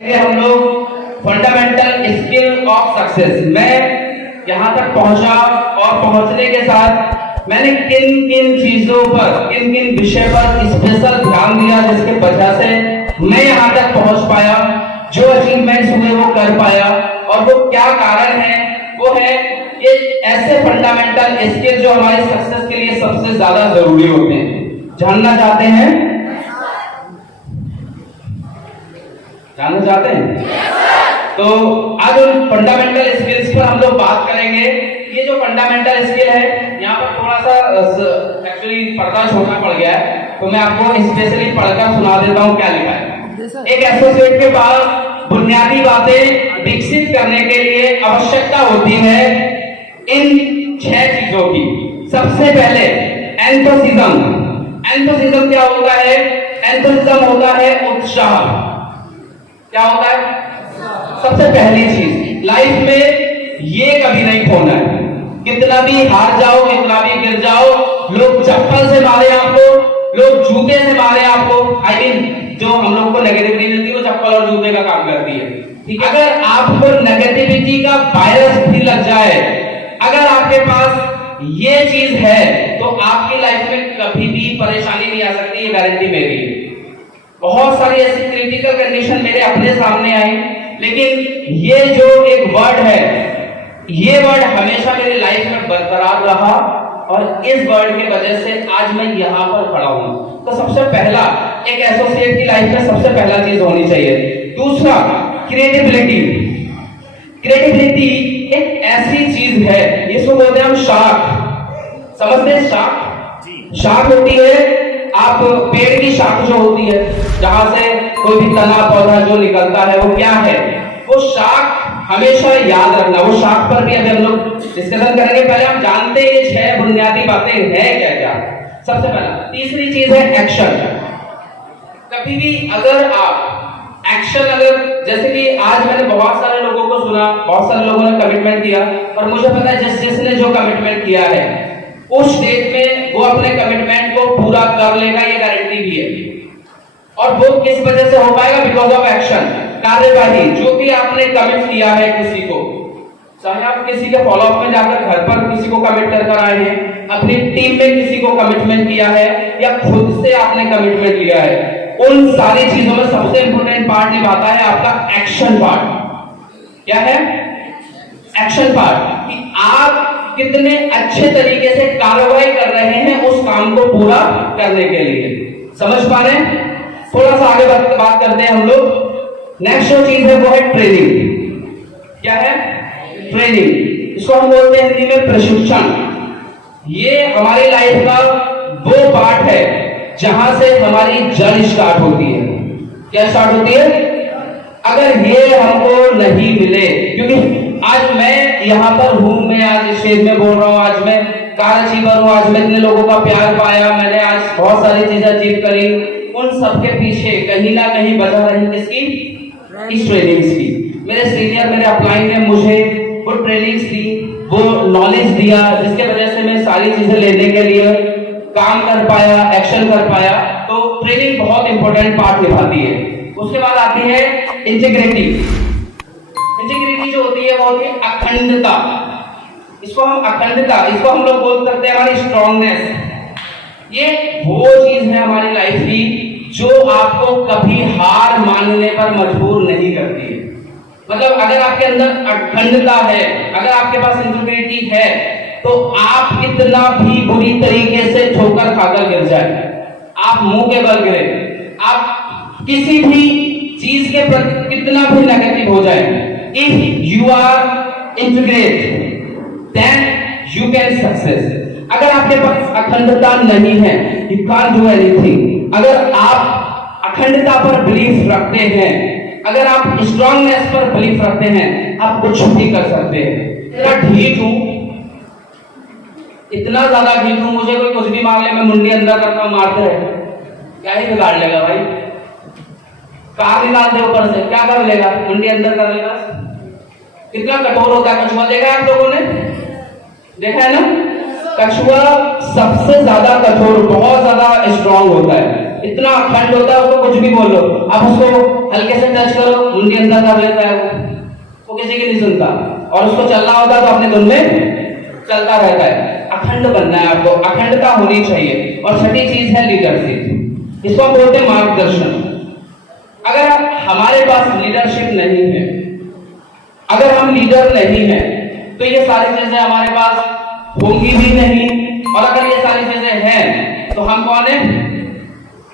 हम लोग fundamental skill of success. मैं यहाँ तक पहुंचा और पहुंचने के साथ मैंने किन किन चीजों पर, किन किन विषय पर स्पेशल ध्यान दिया जिसके वजह से मैं यहाँ तक पहुंच पाया, जो अचीवमेंट्स हुए वो कर पाया। और वो क्या कारण है? वो है ये ऐसे फंडामेंटल स्किल जो हमारे सक्सेस के लिए सबसे ज्यादा जरूरी होते हैं। जानना चाहते हैं? जानना चाहते हैं? तो आज उन फंडामेंटल स्किल्स पर हम लोग बात करेंगे। ये जो फंडामेंटल स्किल है, यहाँ पर थोड़ा सा एक्चुअली पर्दा छोड़ना पड़ गया है, तो मैं आपको स्पेशली पढ़कर सुना देता हूँ क्या लिखा है। एक एसोसिएट के पास बुनियादी बातें विकसित करने के लिए आवश्यकता होती है इन 6 चीजों की। सबसे पहले एंथुसिज्म। एंथुसिज्म क्या होता है? एंथुसिज्म होता है उत्साह। क्या होता है? सबसे पहली चीज लाइफ में ये कभी नहीं खोना है। कितना भी हार जाओ, कितना भी गिर जाओ, लोग चप्पल से मारे आपको, लोग जूते से मारे आपको, आई मीन जो हम लोग को नेगेटिविटी मिलती है वो चप्पल और जूते का काम करती है। ठीक है, अगर आपको नेगेटिविटी का वायरस भी लग जाए, अगर आपके पास ये चीज है, तो आपकी लाइफ में कभी भी परेशानी नहीं आ सकती, ये गारंटी मेरी है। बहुत सारी ऐसी क्रिटिकल कंडीशन मेरे अपने सामने आई, लेकिन ये जो एक वर्ड है, ये वर्ड हमेशा मेरी लाइफ में बरकरार रहा और इस वर्ड की वजह से आज मैं यहाँ पर खड़ा हूं। तो सबसे पहला एक एसोसिएट की लाइफ में सबसे पहला चीज होनी चाहिए। दूसरा क्रिएटिविटी। क्रिएटिविटी एक ऐसी चीज है, इसको बोलते हैं हम शाख। समझते हैं शाख? शाख होती है, आप पेड़ की शाख जो होती है, जहां से कोई भी तना पौधा जो निकलता है, वो क्या है? वो शाख हमेशा याद रखना। वो शाख पर भी अभी हम लोग डिस्कशन करेंगे। पहले हम जानते हैं ये 6 बुनियादी बातें हैं क्या क्या। सबसे पहला, तीसरी चीज है एक्शन। कभी भी अगर आप एक्शन, अगर जैसे कि आज मैंने बहुत सारे लोगों को सुना, बहुत सारे लोगों ने कमिटमेंट किया, और मुझे पता है जिसने जो कमिटमेंट किया है उस डेट में वो अपने कमिटमेंट को पूरा कर लेगा, ये गारंटी भी है। और वो किस वजह से हो पाएगा? Because of action. कार्यवाही जो भी आपने कमिट किया है किसी को, चाहे आप किसी के फॉलोअप में जाकर घर पर किसी को कमिट कर आए हैं, अपनी टीम में किसी को कमिटमेंट किया है, या खुद से आपने कमिटमेंट लिया है, उन सारी चीजों में सबसे इंपोर्टेंट पार्ट निभाता है आपका एक्शन पार्ट। क्या है? Action part. कि आप कितने अच्छे तरीके से कार्रवाई कर रहे हैं उस काम को पूरा करने के लिए। समझ पा रहे हैं? थोड़ा सा आगे बात करते हैं हम लोग। नेक्स्ट जो चीज है वो है ट्रेनिंग। क्या है? ट्रेनिंग। इसको हम बोलते हैं हिंदी में प्रशिक्षण। ये हमारी लाइफ का वो पार्ट है जहां से हमारी जर्नी स्टार्ट होती है। क्या स्टार्ट होती है? अगर ये हमको नहीं मिले, क्योंकि आज मैं यहाँ पर हूं, मैं आज स्टेज में बोल रहा हूं, आज मैं कार अचीवर हूं, आज मैं इतने लोगों का प्यार पाया, मैंने आज बहुत सारी चीजें अचीव करी, उन सबके पीछे कहीं ना कहीं वजह रही किसकी? इस ट्रेनिंग्स की। मेरे सीनियर, मेरे अपलाइन ने मुझे वो ट्रेनिंग्स दी, वो नॉलेज दिया, जिसके वजह से मैं सारी चीजें लेने के लिए काम कर पाया, एक्शन कर पाया। तो ट्रेनिंग बहुत इंपॉर्टेंट पार्ट निभाती है। उसके बाद आती है इंटीग्रिटी। इंटीग्रिटी जो होती है वो होती है अखंडता। इसको हम अखंडता, इसको हम लोग बोल सकते हैं हमारी स्ट्रांगनेस। ये वो चीज है हमारी लाइफ की जो आपको कभी हार मानने पर मजबूर नहीं करती है। मतलब अगर आपके अंदर अखंडता है, अगर आपके पास इंटीग्रिटी है, तो आप कितना भी बुरी तरीके से ठोकर खाकर गिर जाए, आप मुंह के बल गिरे, आप किसी भी चीज के प्रति कितना भी नेगेटिव हो जाए, if you are integrate then you can success. अगर आपके पास अखंडता नहीं है, यू कांट डू एनीथिंग। अगर आप अखंडता पर बिलीफ रखते हैं, अगर आप स्ट्रांगनेस पर बिलीफ रखते हैं, आप कुछ भी कर सकते हैं। इतना ढीठ हूं, इतना ज्यादा ढीठ हूं, मुझे कोई कुछ भी मार ले, मैं मुंडी अंदर करता हूं, मारते रहे, क्या ही बिगाड़ लेगा भाई? कार निकाल दे ऊपर से, क्या कर लेगा? मुंडी अंदर कर लेगा। कितना कठोर होता है कछुआ, देखा है आप लोगों ने? देखा है ना? कछुआ सबसे ज्यादा कठोर, बहुत ज्यादा स्ट्रांग होता है। इतना अखंड होता है, उसको कुछ भी बोल लो, आप उसको हल्के से टच करो, उनके अंदर कर लेता है वो किसी की नहीं सुनता, और उसको चलना होता है तो अपने धुन में चलता रहता है। अखंड बनना है आपको, अखंडता होनी चाहिए। और छठी चीज है लीडरशिप, इसको हम बोलते हैं मार्गदर्शन। अगर हमारे पास लीडरशिप नहीं है, अगर हम लीडर नहीं है, तो ये सारी चीजें हमारे पास होंगी भी नहीं, और अगर ये सारी चीजें हैं तो हम कौन है?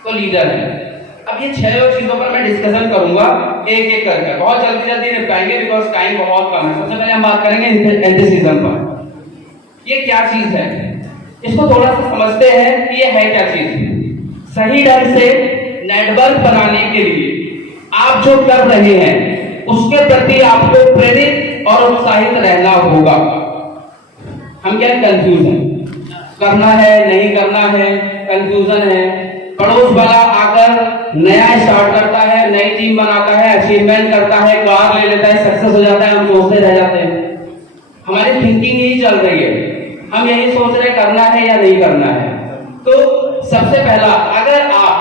तो लीडर है। अब ये 6 चीजों पर मैं डिस्कशन करूंगा एक एक करके, बहुत जल्दी जल्दी निपटाएंगे बिकॉज टाइम बहुत कम है। सबसे पहले हम बात करेंगे एंथुसिज्म पर। ये क्या चीज है, इसको थोड़ा सा समझते हैं कि ये है क्या चीज। सही ढंग से नेटवर्क बनाने के लिए आप जो कर रहे हैं उसके प्रति आपको प्रेरित और उत्साहित रहना होगा। हम क्या कंफ्यूज हैं, करना है नहीं करना है, कंफ्यूजन है। पड़ोस वाला आकर नया स्टार्ट करता है, नई टीम बनाता है, अचीवमेंट करता है, कार ले लेता है, सक्सेस हो जाता है, हम सोचते रह जाते हैं। हमारी थिंकिंग यही चल रही है, हम यही सोच रहे करना है या नहीं करना है। तो सबसे पहला, अगर आप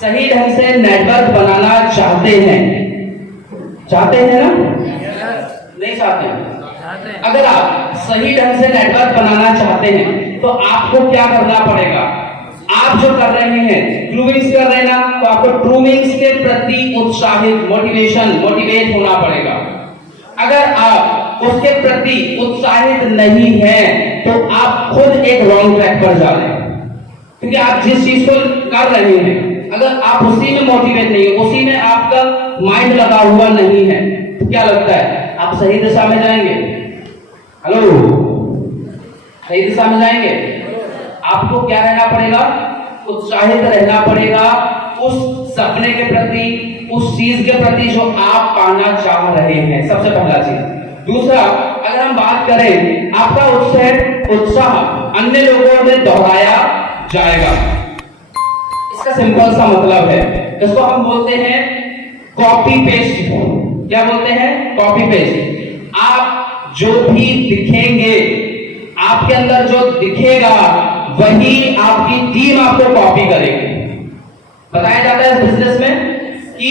सही ढंग से नेटवर्क बनाना चाहते हैं ना? नहीं चाहते? अगर आप सही ढंग से नेटवर्क बनाना चाहते हैं तो आपको क्या करना पड़ेगा? आप जो कर रहे हैं, ट्रूविंग्स कर रहे हैं ना, तो आपको ट्रूविंग्स के प्रति उत्साहित, मोटिवेट होना पड़ेगा। अगर आप उसके प्रति उत्साहित नहीं है तो आप खुद एक रॉन्ग ट्रैक पर जा रहे हैं, क्योंकि आप जिस चीज को कर रहे हैं अगर आप उसी में मोटिवेट नहीं है, उसी में आपका माइंड लगा हुआ नहीं है, तो क्या लगता है आप सही दिशा में जाएंगे? हेलो, सही दिशा में जाएंगे? आपको क्या रहना पड़ेगा? उत्साहित रहना पड़ेगा उस सपने के प्रति, उस चीज के प्रति जो आप पाना चाह रहे हैं, सबसे पहला चीज। दूसरा, अगर हम बात करें, आपका उत्साह अन्य लोगों में दोहराया जाएगा। इसका सिंपल सा मतलब है, इसको हम बोलते हैं कॉपी पेस्ट। क्या बोलते हैं? Copy paste. आप जो भी दिखेंगे, आपके अंदर जो दिखेगा वही आपकी टीम आपको कॉपी करेगी। बताया जाता है इस बिजनेस में कि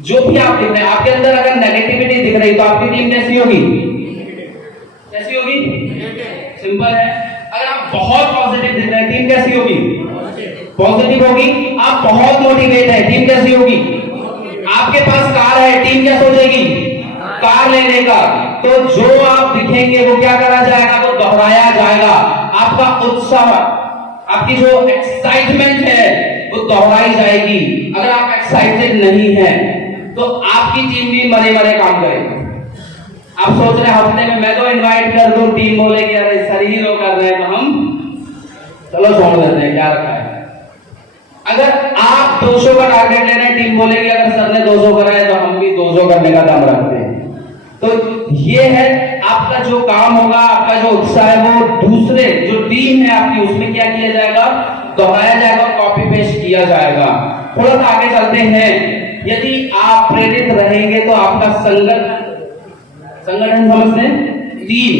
जो भी आप दिख रहे हैं, आपके अंदर अगर नेगेटिविटी दिख रही तो आपकी टीम कैसी होगी? कैसी होगी? सिंपल है। अगर आप बहुत पॉजिटिव दिख रहे हैं, टीम कैसी होगी? पॉजिटिव होगी। आप बहुत मोटिवेट है, टीम कैसी होगी? आपके पास कार है, टीम क्या सोचेगी? कार लेने का। तो जो आप दिखेंगे वो क्या करा जाएगा? वो दोहराया जाएगा। आपका उत्साह, आपकी जो एक्साइटमेंट है वो दोहराई जाएगी। अगर आप एक्साइटेड नहीं है तो आपकी टीम भी मरे मरे काम करेगी। आप सोच रहे हफ्ते में मैं तो इनवाइट कर दूं, टीम बोलेगी अरे सर ही लोग कर रहे हैं तो हम चलो छोड़ देते हैं, क्या रखा है। अगर आप 200 का टारगेट ले रहे हैं, टीम बोलेगी अगर सर ने 200 करा है तो हम भी 200 करने का दम रखते हैं। तो ये है आपका जो काम होगा, आपका जो उत्साह है वो दूसरे जो टीम है आपकी उसमें क्या किया जाएगा? दोहराया जाएगा, कॉपी पेस्ट किया जाएगा। थोड़ा सा आगे चलते हैं। यदि आप प्रेरित रहेंगे तो आपका संगठन समझते हैं, टीम।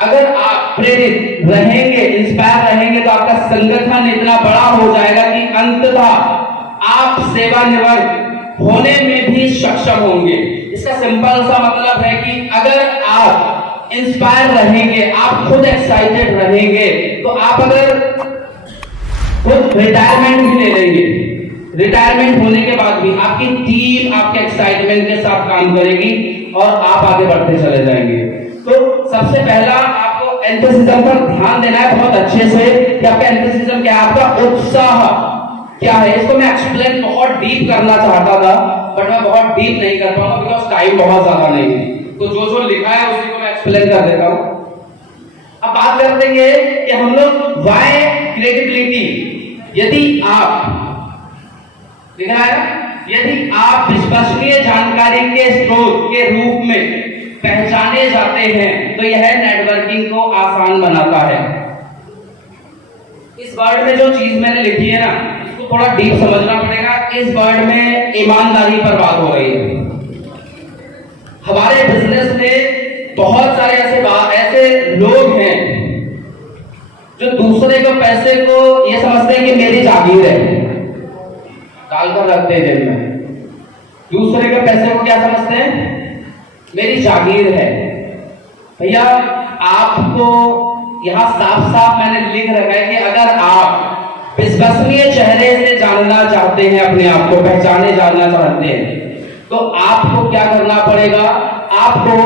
अगर आप प्रेरित रहेंगे, इंस्पायर रहेंगे तो आपका संगठन इतना बड़ा हो जाएगा कि अंततः आप सेवानिवृत्त होने में भी सक्षम होंगे। इसका सिंपल सा मतलब है कि अगर आप इंस्पायर रहेंगे, आप खुद एक्साइटेड रहेंगे, तो आप अगर खुद रिटायरमेंट भी ले लेंगे, रिटायरमेंट होने के बाद भी आपकी टीम आपके एक्साइटमेंट के साथ काम करेगी और आप आगे बढ़ते चले जाएंगे। तो सबसे पहला आपको एंथुसिज्म पर ध्यान देना है बहुत अच्छे से कि आपका एंथुसिज्म क्या है, आपका उत्साह क्या है। इसको मैं एक्सप्लेन बहुत डीप करना चाहता था बट मैं बहुत डीप नहीं कर पाऊंगा बिकॉज टाइम बहुत ज्यादा नहीं है। तो जो लिखा है उसी को मैं एक्सप्लेन कर देता हूं। अब बात करते हैं कि हम लोग व्हाई क्रेडिबिलिटी। यदि आप लिखा है, यदि आप विश्वसनीय जानकारी के स्रोत के रूप में पहचाने जाते हैं तो यह नेटवर्किंग को आसान बनाता है। इस वर्ड में जो चीज मैंने लिखी है ना, इसको थोड़ा डीप समझना पड़ेगा। इस वर्ड में ईमानदारी पर बात हो रही है। हमारे बिजनेस में बहुत सारे ऐसे लोग हैं जो दूसरे के पैसे को ये समझते हैं कि मेरी जागीर है, डालकर रख दे जेब में। दूसरे के पैसे को क्या समझते हैं? मेरी जागीर है। भैया आपको यहाँ साफ साफ मैंने लिख रखा है कि अगर आप विश्वसनीय चेहरे से जानना चाहते हैं, अपने आप को पहचाने जानना चाहते हैं, तो आपको क्या करना पड़ेगा? आपको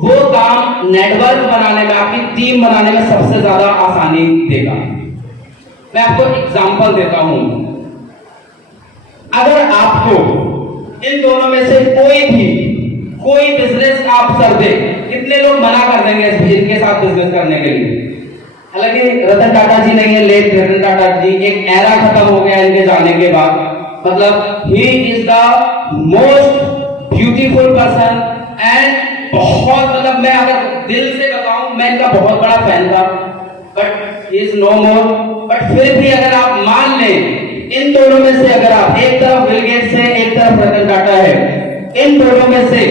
वो काम नेटवर्क बनाने में, आपकी टीम बनाने में सबसे ज्यादा आसानी देगा। मैं आपको एग्जांपल देता हूं। अगर आपको इन दोनों में से कोई बिजनेस आप कर दे, कितने लोग मना कर देंगे इनके साथ बिजनेस करने के लिए? हालांकि रतन टाटा जी नहीं है, लेट रतन टाटा जी, एक एरा खत्म हो गया इनके जाने के बाद। मतलब he is the most beautiful person and बहुत, मतलब मैं अगर दिल से बताऊं, मैं इनका बहुत बड़ा फैन था, but he is no more. But फिर भी अगर आप मान लें, इन दोनों में से अगर आप, एक तरफ बिल गेट्स है, एक तरफ रतन टाटा है, इन दोनों में से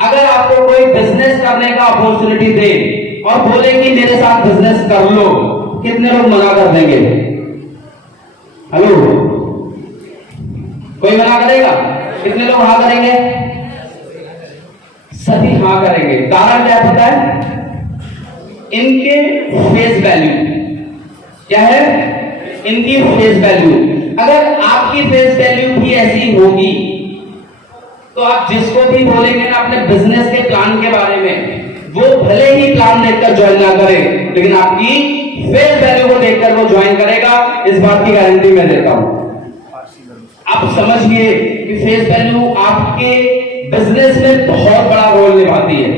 अगर आपको कोई बिजनेस करने का अपॉर्चुनिटी दे और बोले कि मेरे साथ बिजनेस कर लो, कितने लोग मना कर देंगे? हेलो, कोई मना करेगा? कितने लोग हाँ करेंगे? सभी हाँ करेंगे। कारण क्या पता है? इनके फेस वैल्यू क्या है? इनकी फेस वैल्यू। अगर आपकी फेस वैल्यू भी ऐसी होगी तो आप जिसको भी बोलेंगे ना अपने बिजनेस के प्लान के बारे में, वो भले ही प्लान देखकर ज्वाइन ना करे, लेकिन आपकी फेस वैल्यू को देखकर वो ज्वाइन करेगा। इस बात की गारंटी मैं देता हूं। आप समझिए कि फेस वैल्यू आपके बिजनेस में बहुत बड़ा रोल निभाती है।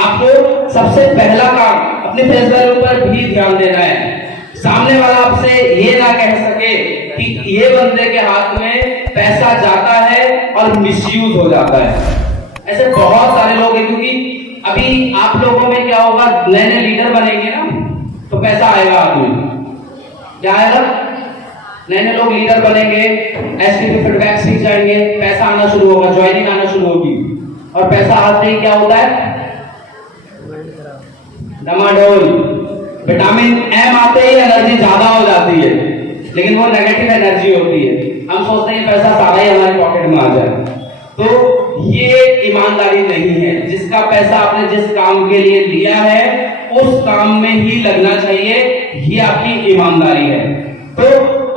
आपको सबसे पहला काम अपने फेस वैल्यू पर भी ध्यान देना है। सामने वाला आपसे ये ना कह सके कि ये बंदे के हाथ में पैसा जाता है और मिसयूज हो जाता है। ऐसे बहुत सारे लोग हैं, क्योंकि अभी आप लोगों में क्या होगा, नए नए लीडर बनेंगे ना तो पैसा आएगा हाथ में। क्या आएगा? नए नए लोग लीडर बनेंगे, एसटीपी फीडबैक सीख जाएंगे, पैसा आना शुरू होगा, ज्वाइनिंग आना शुरू होगी, और पैसा आते ही क्या होता है? डमाडोल। विटामिन एम आते ही एनर्जी ज्यादा हो जाती है, लेकिन वो नेगेटिव एनर्जी होती है। हम सोचते हैं पैसा सारा ही हमारे पॉकेट में आ जाए, तो ये ईमानदारी नहीं है। जिसका पैसा आपने जिस काम के लिए लिया है उस काम में ही लगना चाहिए, ये आपकी ईमानदारी है। तो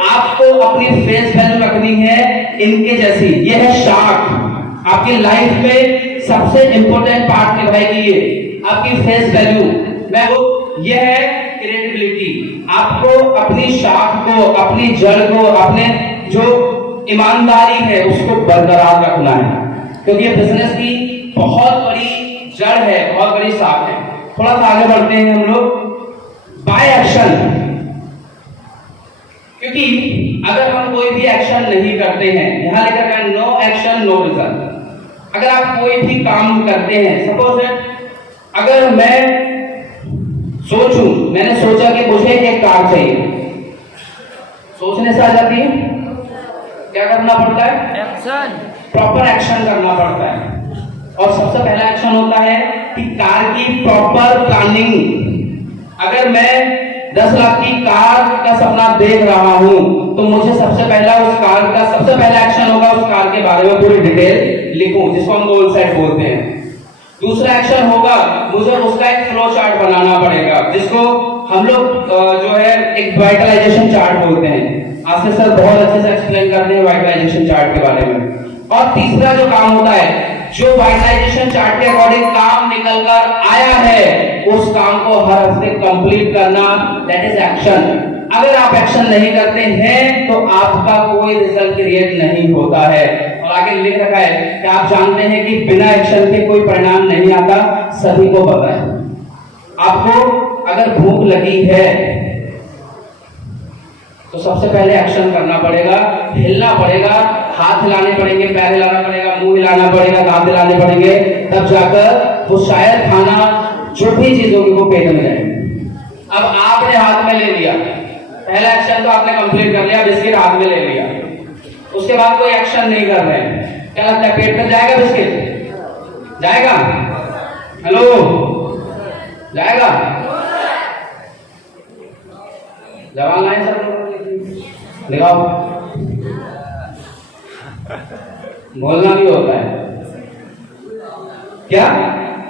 आपको अपनी फेस वैल्यू रखनी है इनके जैसी। ये है शार्क। आपकी लाइफ में सबसे इंपॉर्टेंट पार्ट निभाएगी ये आपकी फेस वैल्यू। मैं वो ये है क्रेडिबिलिटी। आपको अपनी शाख को, अपनी जड़ को, अपने जो ईमानदारी है उसको बरकरार रखना है, क्योंकि ये बिजनेस की बहुत बड़ी जड़ है, बहुत बड़ी शाख है। थोड़ा सा आगे बढ़ते हैं हम लोग। बाय एक्शन, क्योंकि अगर हम कोई भी एक्शन नहीं करते हैं, यहां लिखा है नो एक्शन नो रिजल्ट। अगर आप कोई भी काम करते हैं, सपोज अगर मैं सोचूं, मैंने सोचा कि मुझे एक कार चाहिए, सोचने से आ जाती है, क्या करना पड़ता है? एक्शन। प्रॉपर एक्शन करना पड़ता है। और सबसे पहला एक्शन होता है कि कार की प्रॉपर प्लानिंग। अगर मैं 10 लाख की कार का सपना देख रहा हूं तो मुझे सबसे पहला उस कार का सबसे पहला एक्शन होगा उस कार के बारे में पूरी डिटेल लिखूं, जिसको हम गोल सेट बोलते हैं। दूसरा एक्शन होगा मुझे उसका एक फ्लो चार्ट बनाना पड़ेगा, जिसको हम लोग जो है एक वाइटलाइजेशन चार्ट बोलते हैं। आसिफ सर बहुत अच्छे से एक्सप्लेन करते हैं वाइटलाइजेशन चार्ट के बारे में। और तीसरा जो काम होता है, जो वाइटलाइजेशन चार्ट के अकॉर्डिंग काम निकल कर आया है उस काम को हर हफ्ते कंप्लीट करना, दैट इज एक्शन। अगर आप एक्शन नहीं करते हैं तो आपका कोई रिजल्ट क्रिएट नहीं होता है। और आगे लिख रखा है कि आप जानते हैं कि बिना एक्शन के कोई परिणाम नहीं आता, सभी को पता है। आपको अगर भूख लगी है तो सबसे पहले एक्शन करना पड़ेगा, हिलना पड़ेगा, हाथ हिलाने पड़ेंगे, पैर हिलाना पड़ेगा, मुंह हिलाना पड़ेगा, दांत हिलाने पड़ेंगे, तब जाकर वो शायद खाना जो भी चीज होगी वो पेट में जाएगी। अब आपने हाथ में ले लिया, पहला एक्शन तो आपने कंप्लीट कर लिया, बिस्किट हाथ में ले लिया, उसके बाद कोई एक्शन नहीं कर रहे हैं, क्या लगता है पेट में जाएगा बिस्किट? जाएगा? हेलो, जाएगा? जवान लाइन सब दिखाओ। बोलना भी होता है क्या?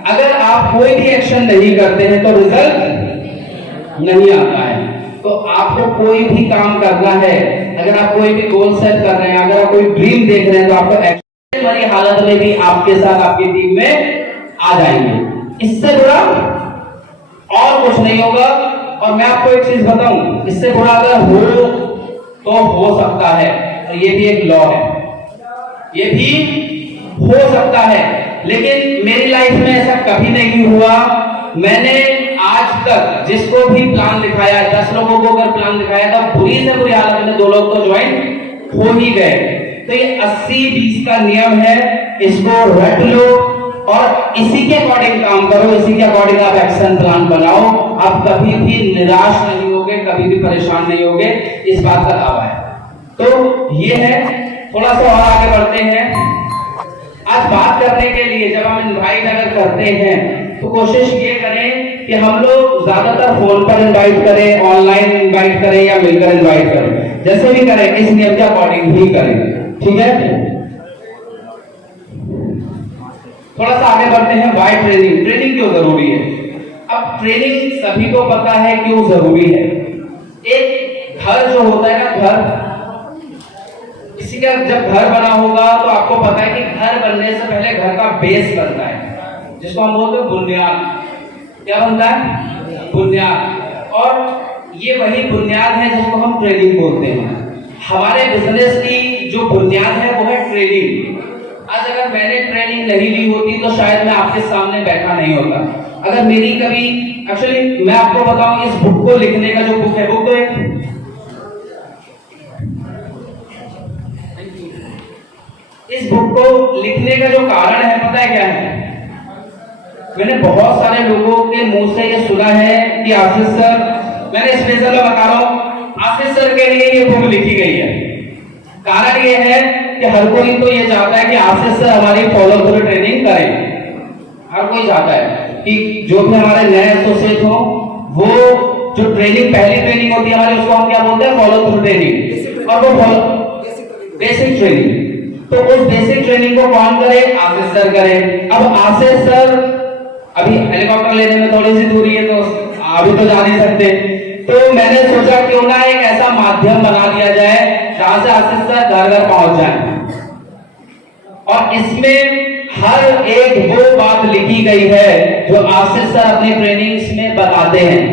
अगर आप कोई भी एक्शन नहीं करते हैं तो रिजल्ट नहीं आता है। तो आपको कोई भी काम करना है, अगर आप कोई भी गोल सेट कर रहे हैं, अगर आप कोई ड्रीम देख रहे हैं, तो आपको एक्शन वाली हालत में भी आपके साथ आपकी टीम में आ जाएंगे। इससे बुरा और कुछ नहीं होगा। और मैं आपको एक चीज बताऊं, इससे बुरा अगर हो तो हो सकता है, और ये भी एक लॉ है, ये भी हो सकता है। लेकिन मेरी लाइफ में ऐसा कभी नहीं हुआ। मैंने आज तक जिसको भी प्लान दिखाया, 10 लोगों को अगर प्लान दिखाया था, बुरी से बुरी हालत में 2 लोग तो ज्वाइन हो ही गए। तो ये 80-20 का नियम है, इसको रट लो और इसी के अकॉर्डिंग काम करो, इसी के अकॉर्डिंग आप एक्शन प्लान बनाओ। आप कभी भी निराश नहीं होगे, कभी भी परेशान नहीं होगे, इस बात का दावा है। तो ये है, थोड़ा सा और आगे बढ़ते हैं। आज बात करने के लिए जब हम इनवाइट अगर करते हैं तो कोशिश ये करें कि हम लोग ज्यादातर फोन पर इनवाइट करें, ऑनलाइन इनवाइट करें या मिलकर इनवाइट करें, जैसे भी करें इस नियम के अकॉर्डिंग ही करें, ठीक है। थोड़ा सा आगे बढ़ते हैं। वाई ट्रेनिंग, ट्रेनिंग क्यों जरूरी है? अब ट्रेनिंग सभी को पता है क्यों जरूरी है। एक घर जो होता है ना, घर, किसी का जब घर बना होगा तो आपको पता है कि घर बनने से पहले घर का बेस बनता है, जिसको हम बोलते हैं बुनियाद। क्या बनता है? बुनियाद। और ये वही बुनियाद है जिसको हम ट्रेनिंग बोलते हैं। हमारे बिजनेस की जो बुनियाद है वो है ट्रेनिंग। आज अगर मैंने ट्रेनिंग नहीं ली होती तो शायद मैं आपके सामने बैठा नहीं होता। अगर मेरी कभी, एक्चुअली मैं आपको बताऊं, इस बुक को लिखने का जो बुक है, बुक तो एक, इस बुक को लिखने का जो कारण है पता है क्या है? मैंने बहुत सारे लोगों के मुंह से ये सुना है कि आशीष सर, मैंने स्पेशल बता रहा हूं, आशीष सर के लिए ये बुक लिखी गई है। कारण ये है कि हर कोई तो ये चाहता है कि आशीष सर हमारी फॉलो थ्रू ट्रेनिंग करें। हर कोई चाहता है कि जो भी हमारे नए एसोसिएट हो, वो जो ट्रेनिंग, पहली ट्रेनिंग होती है हमारी, उसको हम क्या बोलते हैं? Follow through training. और वो बेसिक ट्रेनिंग। तो उस बेसिक ट्रेनिंग को कौन करे? आशीष सर करे। अब आशीष सर अभी हेलीकॉप्टर लेने में थोड़ी सी दूरी है, तो अभी तो जा नहीं सकते। तो मैंने सोचा क्यों ना एक ऐसा माध्यम बना दिया जाए जहां से आशीष सर घर घर पहुंच जाए, और इसमें हर एक वो बात लिखी गई है जो आशीष सर अपनी ट्रेनिंग्स में बताते हैं।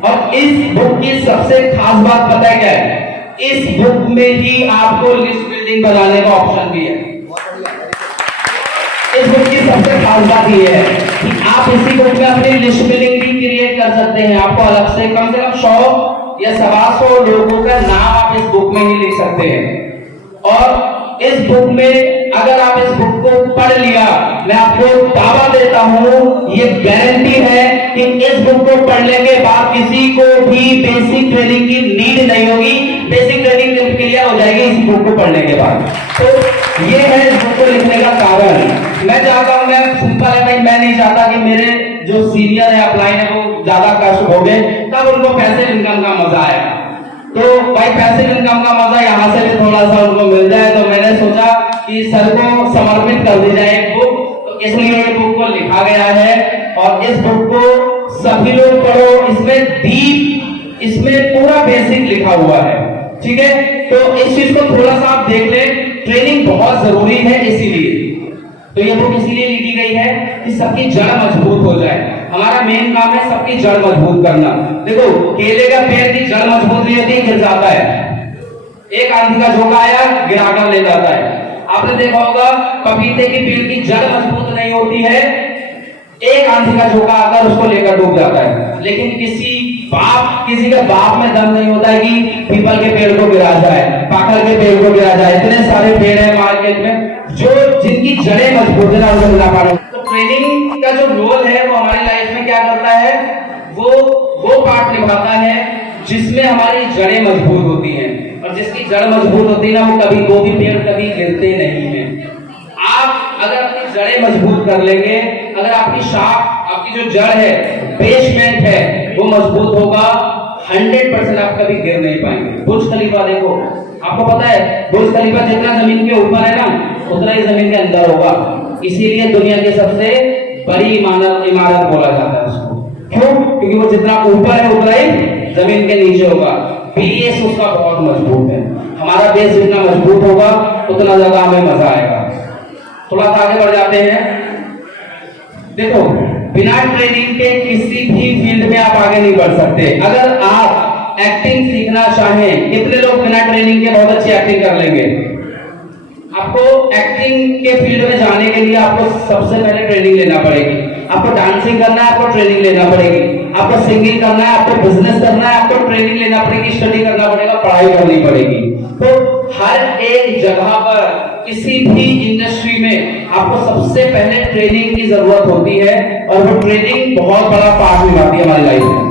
और इस बुक की सबसे खास बात पता है क्या है? इस बुक में ही आपको लिस्ट बिल्डिंग बनाने का ऑप्शन भी है। इस बुक की सबसे खास बात यह है कि आप इसी बुक में अपनी लिस्ट बिल्डिंग भी क्रिएट कर सकते हैं। आपको अलग से कम 100 या 125 लोगों का नाम आप इस बुक में ही लिख सकते हैं। और इस बुक में अगर आप इस बुक को पढ़ लिया, मैं आपको दावा देता हूं, ये गारंटी है कि इस बुक को पढ़ने के बाद किसी को भी बेसिक ट्रेनिंग की नीड नहीं होगी। बेसिक ट्रेनिंग क्लियर हो जाएगी इस बुक को पढ़ने के बाद। तो ये है इस बुक को लिखने का कारण। मैं चाहता हूं, मैं सिंपल है भाई, मैं नहीं चाहता कि मेरे जो सीनियर है, अपलाइन है, वो ज्यादा कष्ट भोगे, तब उनको पैसे इनकम का मजा आएगा। तो भाई पैसे इनकम का मजा यहाँ से भी थोड़ा सा उनको मिल जाए। तो मैंने सोचा कि सर को समर्पित कर दी जाए एक बुक, तो इसलिए ये बुक को लिखा गया है। और इस बुक को सभी लोग पढ़ो, इसमें डीप, इसमें पूरा बेसिक लिखा हुआ है, ठीक है। तो इस चीज को थोड़ा सा आप देख लें, ट्रेनिंग बहुत जरूरी है इसीलिए। तो ये बुक इसीलिए लिखी गई है कि सबकी जड़ मजबूत हो जाए। हमारा मेन काम है सबकी जड़ मजबूत करना। देखो, केले का पेड़ की जड़ मजबूत नहीं होती, गिर जाता है। एक आंधी का झोंका आया, गिराकर ले जाता है। आपने देखा होगा पपीते की पेड़ की जड़ मजबूत नहीं होती है, एक आंधी का झोंका आकर उसको लेकर डूब जाता है। लेकिन किसी का बाप में दम नहीं होता है कि पीपल के पेड़ को गिरा जाए, पाखल के पेड़ को गिरा जाए। इतने सारे पेड़ है मार्केट में जो जिनकी जड़ें मजबूत है ना, उनको गिरा पा रहे। तो ट्रेनिंग का जो रोल है वो हमारी लाइफ में क्या करता है? वो पार्ट निभाता है जिसमें हमारी जड़ें मजबूत होती हैं। और जिसकी जड़ मजबूत होती है ना, वो कभी, वो भी पेड़ कभी गिरते नहीं है। आप अगर अपनी जड़ें मजबूत कर लेंगे, अगर आपकी शाख, आपकी जो जड़ है, बेसमेंट है, वो मजबूत होगा, 100% आप कभी गिर नहीं पाएंगे। बुर्ज खलीफा देखो, आपको पता है बुर्ज खलीफा जितना जमीन के ऊपर है ना उतना ही जमीन के अंदर होगा, इसीलिए दुनिया की सबसे बड़ी इमारत बोला जाता है उसको। क्यों? क्योंकि वो जितना ऊपर है उतना ही जमीन के नीचे होगा। बेस उसका बहुत मजबूत है। हमारा बेस जितना मजबूत होगा उतना ज्यादा हमें मजा आएगा। थोड़ा सा आगे बढ़ जाते हैं। देखो, बिना ट्रेनिंग के किसी भी फील्ड में आप आगे नहीं बढ़ सकते। अगर आप एक्टिंग सीखना चाहें, कितने लोग बिना ट्रेनिंग के बहुत अच्छी एक्टिंग कर लेंगे? आपको एक्टिंग के फील्ड में जाने के लिए आपको सबसे पहले ट्रेनिंग लेना पड़ेगी। आपको डांसिंग करना है, आपको ट्रेनिंग लेना पड़ेगी। आपको सिंगिंग करना है, आपको बिजनेस करना है, आपको ट्रेनिंग लेना पड़ेगी, स्टडी करना पड़ेगा, पढ़ाई करनी पड़ेगी। तो हर एक जगह पर किसी भी इंडस्ट्री में आपको सबसे पहले ट्रेनिंग की जरूरत होती है और वो ट्रेनिंग बहुत बड़ा पार्ट निभाती है हमारी लाइफ में।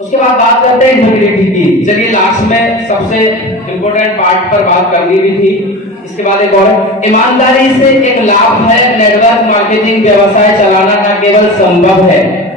उसके बाद बात करते हैं इंटीग्रिटी की। चलिए, लास्ट में सबसे इंपॉर्टेंट पार्ट पर बात करनी भी थी। इसके बाद एक और, ईमानदारी से एक लाभ है नेटवर्क मार्केटिंग व्यवसाय चलाना न केवल संभव है